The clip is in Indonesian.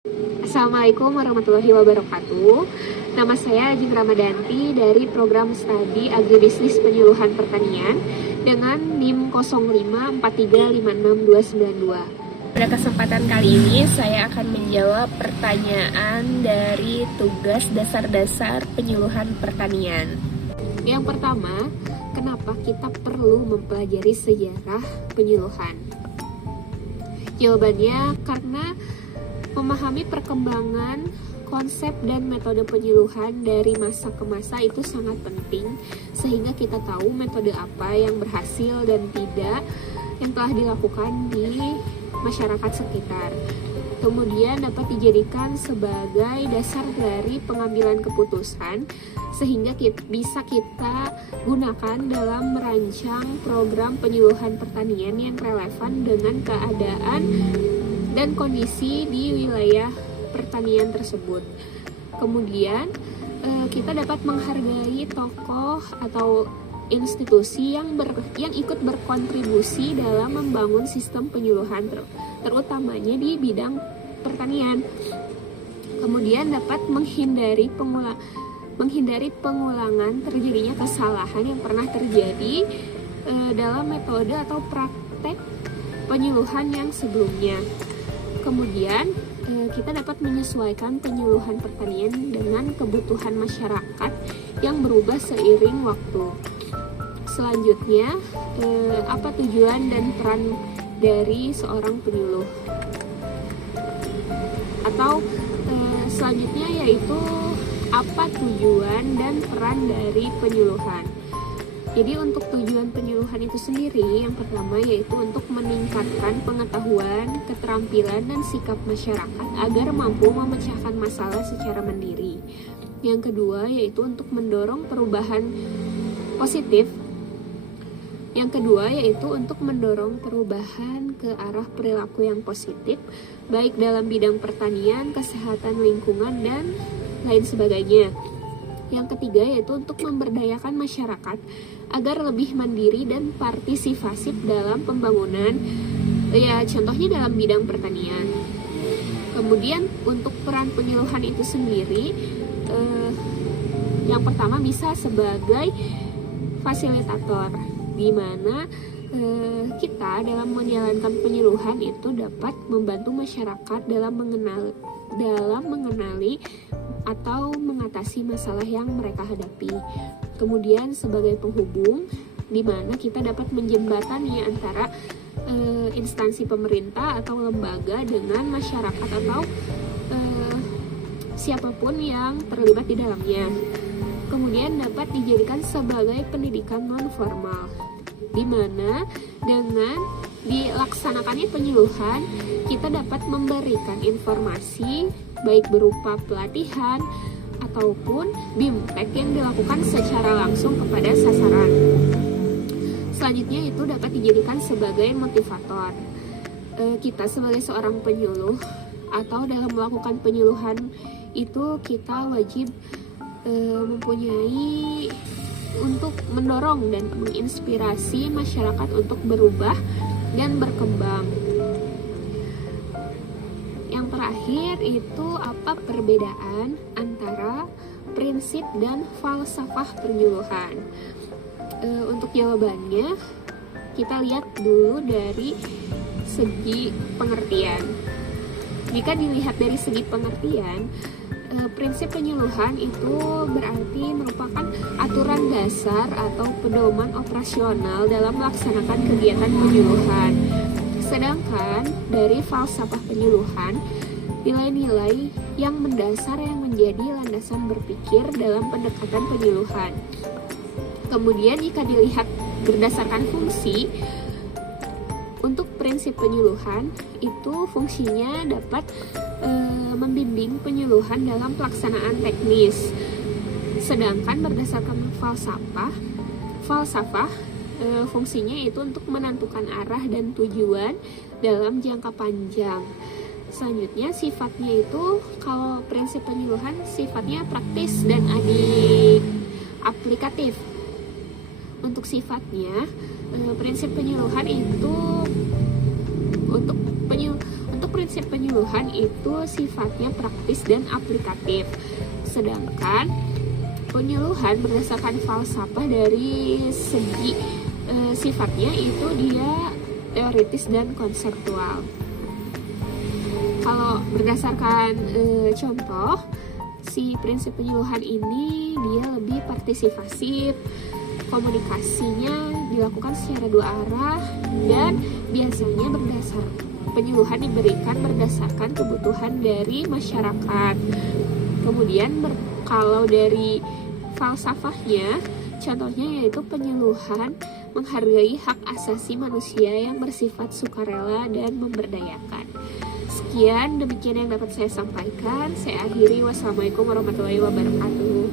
Assalamualaikum warahmatullahi wabarakatuh. Nama saya Ajeng Ramadanti dari program studi Agribisnis Penyuluhan Pertanian dengan NIM 0543569292. Pada kesempatan kali ini saya akan menjawab pertanyaan dari tugas dasar-dasar penyuluhan pertanian. Yang pertama, kenapa kita perlu mempelajari sejarah penyuluhan? Jawabannya karena memahami perkembangan konsep dan metode penyuluhan dari masa ke masa itu sangat penting, sehingga kita tahu metode apa yang berhasil dan tidak yang telah dilakukan di masyarakat sekitar. Kemudian dapat dijadikan sebagai dasar dari pengambilan keputusan, sehingga bisa kita gunakan dalam merancang program penyuluhan pertanian yang relevan dengan keadaan dan kondisi di wilayah pertanian tersebut. Kemudian kita dapat menghargai tokoh atau institusi yang ikut berkontribusi dalam membangun sistem penyuluhan terutamanya di bidang pertanian. Kemudian dapat menghindari pengulangan terjadinya kesalahan yang pernah terjadi dalam metode atau praktek penyuluhan yang sebelumnya. Kemudian kita dapat menyesuaikan penyuluhan pertanian dengan kebutuhan masyarakat yang berubah seiring waktu. Selanjutnya, apa tujuan dan peran dari seorang penyuluh? Atau selanjutnya yaitu apa tujuan dan peran dari penyuluhan? Jadi untuk tujuan penyuluhan itu sendiri, yang pertama yaitu untuk meningkatkan pengetahuan, keterampilan, dan sikap masyarakat agar mampu memecahkan masalah secara mandiri. Yang kedua yaitu untuk mendorong perubahan positif. Yang kedua yaitu untuk mendorong perubahan ke arah perilaku yang positif, baik dalam bidang pertanian, kesehatan lingkungan, dan lain sebagainya. Yang ketiga yaitu untuk memberdayakan masyarakat agar lebih mandiri dan partisipatif dalam pembangunan, ya contohnya dalam bidang pertanian. Kemudian untuk peran penyuluhan itu sendiri, yang pertama bisa sebagai fasilitator, di mana kita dalam menjalankan penyuluhan itu dapat membantu masyarakat dalam mengenali atau mengatasi masalah yang mereka hadapi. Kemudian sebagai penghubung, di mana kita dapat menjembatani antara instansi pemerintah atau lembaga dengan masyarakat atau siapapun yang terlibat di dalamnya. Kemudian dapat dijadikan sebagai pendidikan non formal, di mana dengan dilaksanakannya penyuluhan kita dapat memberikan informasi baik berupa pelatihan ataupun BIMTEK yang dilakukan secara langsung kepada sasaran. Selanjutnya itu dapat dijadikan sebagai motivator. Kita sebagai seorang penyuluh atau dalam melakukan penyuluhan itu kita wajib mempunyai untuk mendorong dan menginspirasi masyarakat untuk berubah dan berkembang. Yang terakhir itu apa perbedaan antara prinsip dan falsafah penyuluhan? Untuk jawabannya kita lihat dulu dari segi pengertian. Jika dilihat dari segi pengertian, prinsip penyuluhan itu berarti merupakan aturan dasar atau pedoman operasional dalam melaksanakan kegiatan penyuluhan. Sedangkan dari falsafah penyuluhan, nilai-nilai yang mendasar yang menjadi landasan berpikir dalam pendekatan penyuluhan. Kemudian jika dilihat berdasarkan fungsi, untuk prinsip penyuluhan itu fungsinya dapat membimbing penyuluhan dalam pelaksanaan teknis. Sedangkan berdasarkan falsafah fungsinya itu untuk menentukan arah dan tujuan dalam jangka panjang. Selanjutnya sifatnya itu, kalau prinsip penyuluhan sifatnya praktis dan aplikatif. Untuk sifatnya, prinsip penyuluhan itu untuk prinsip penyuluhan itu sifatnya praktis dan aplikatif. Sedangkan penyuluhan berdasarkan falsafah dari segi sifatnya itu dia teoritis dan konseptual. Kalau berdasarkan contoh, si prinsip penyuluhan ini dia lebih partisipasif, komunikasinya dilakukan secara dua arah, dan biasanya penyuluhan diberikan berdasarkan kebutuhan dari masyarakat. Kemudian kalau dari falsafahnya, contohnya yaitu penyuluhan menghargai hak asasi manusia yang bersifat sukarela dan memberdayakan. Sekian, demikian yang dapat saya sampaikan. Saya akhiri. Wassalamualaikum warahmatullahi wabarakatuh.